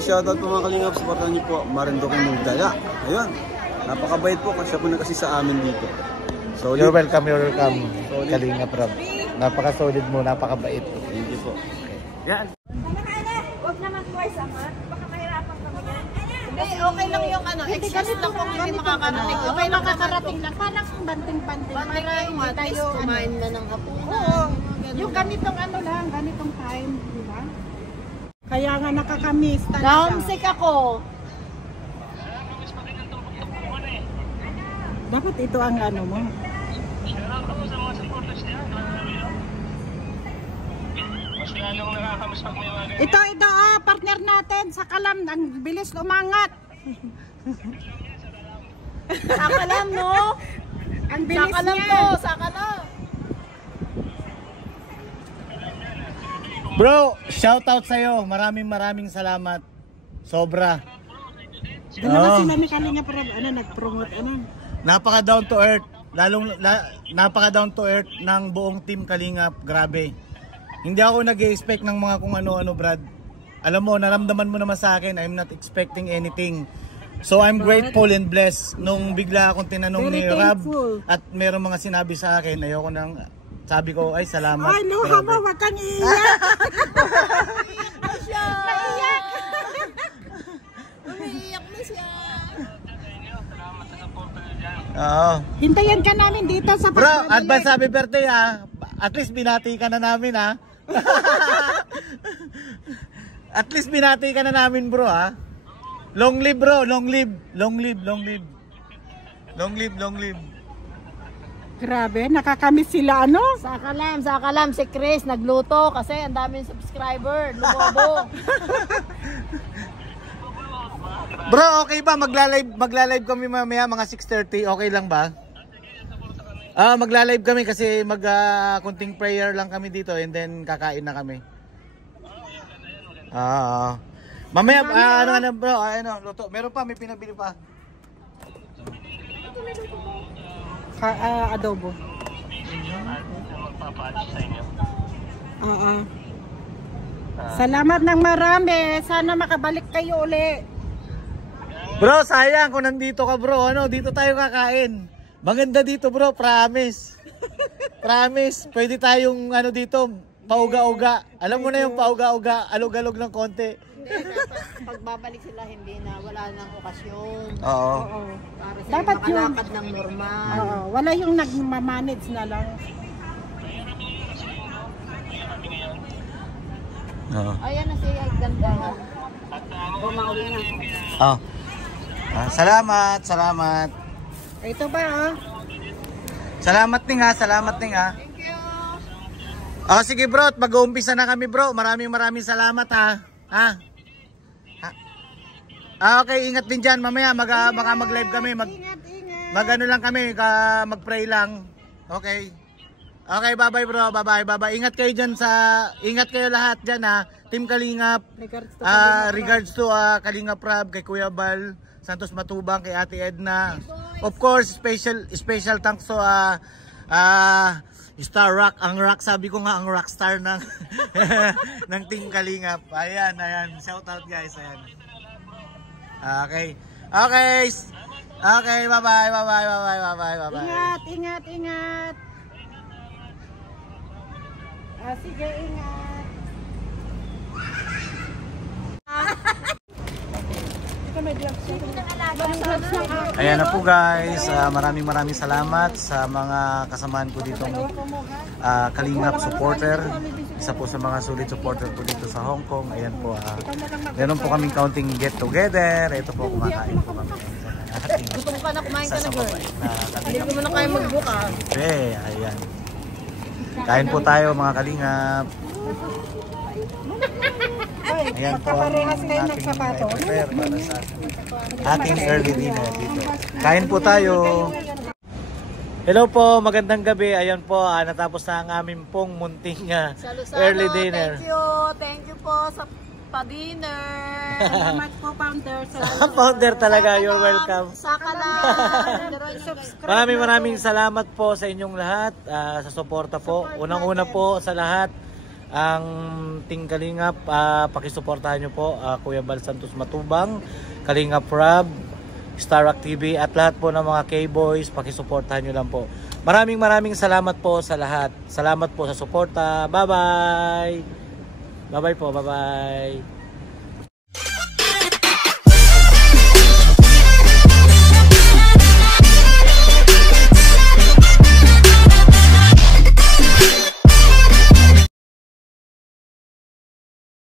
shoutout po mga kalingap. Supportan niyo po Marinduque Mugdala. Ayun. Napakabait po kasi po kasi sa amin dito. Solid. You're welcome, Kalingap Rob. Napaka-solid mo, napakabait. Thank you po. Yan. Huwag naman twice a month. Baka mahirapan kami yan. Hindi, okay lang yung ano. Excess lang kung hindi makakarating. Okay lang makakarating lang. Parang banting-banting. Para hindi tayo kumain na ng hapon. Oo. Yung ganitong ano lang, ganitong time. Diba? Kaya nga nakakamiss talaga. Homesick ako. Dapat ito ang ano mo. Ito, partner natin sa Kalam, ang bilis umangat. Sa Kalam, no? Ang bilis sa Kalam niya. Sa Kalam. Bro, shoutout sa'yo. Maraming salamat. Sobra. Dalawa sila ni Kalinga para nag-promote Napaka down to earth. Napaka down to earth ng buong team Kalingap. Grabe. Hindi ako nag-expect ng mga kung ano-ano, Brad. Alam mo, naramdaman mo naman sa akin, I'm not expecting anything. So I'm grateful and blessed. Nung bigla akong tinanong ni Rob at meron mga sinabi sa akin, ayoko nang, sabi ko, ay salamat. Ay, no, hama, wag kang iiyak. Naiyak. Umiiyak na siya. Oo. Hintayan ka namin dito sa Bro, advance happy birthday ha. At least binati ka na namin ha. At least binati ka na namin bro ha. Long live bro, long live. Long live, long live. Long live, long live. Grabe, nakakamiss sila ano? Sa Kalam si Chris nagluto kasi ang daming subscriber, lumobo. Bro, okay ba magla-live kami mamaya mga 6:30, okay lang ba? Magla-live kami kasi kunting prayer lang kami dito and then kakain na kami. Mamaya ano bro, luto. Meron pa, may pinabili pa. Adobo. Salamat ng marami. Sana makabalik kayo uli. Bro, sayang kung nandito ka bro. Dito tayo kakain. Maganda dito bro, promise. Promise. Pwede tayong dito, pauga-uga. Alam mo na yung pauga-uga, alog-alog ng konti. Pag babalik sila hindi na wala nang okasyon. Oo. Para sila Dapat makalakad ng normal. Wala yung nagmamanage na lang. Ayan na siya, ganda na. Bumawi na. Salamat. Ito ba Salamat ning ha. Thank you. Sige bro, mag-uumpisa na kami bro. Maraming salamat ha. Okay, ingat din dyan. Mamaya mag-live kami. Mag-ano lang kami, mag-pray lang. Okay. Okay, bye-bye bro. Bye-bye. Ingat kayo dyan ingat kayo lahat dyan ha. Team Kalingap. Regards to Kalingap Rob, kay Kuya Bal Santos Matubang, kay Ate Edna. Of course, special thanks to Star Rock, ang rock, sabi ko nga ang rockstar ng ng Team Kalingap. Ayan, shout out guys, ayan. Okay, bye-bye. Ingat. Sige, ingat. Ayan na po guys, maraming salamat sa mga kasamahan ko dito Kalingap supporter. Isa po sa mga solid supporter po dito sa Hong Kong. Ayan po, meron po kaming counting get together. Ito po, kumakain po kami. Gusto mo ka na kumain ka na girl? Hindi ko na kayo magbuka. Ayan. Kain po tayo mga Kalingap. Ayan po ang ating prepare para sa ating early dinner dito. Kain po tayo. Hello po, magandang gabi. Ayan po, natapos na ang aming pong munting early dinner. Thank you po sa pa-dinner. Salamat po, founder. Founder talaga, you're welcome. Sa Kalam. Maraming salamat po sa inyong lahat, sa suporta po. Unang-una po sa lahat, ang Team Kalingap, pakisuportahan nyo po Kuya Bal Santos Matubang, Kalingap Rob, Star TV at lahat po ng mga K-Boys, pakisuportahan nyo lang po. Maraming salamat po sa lahat. Salamat po sa suporta. Bye-bye. Bye-bye po. Bye-bye.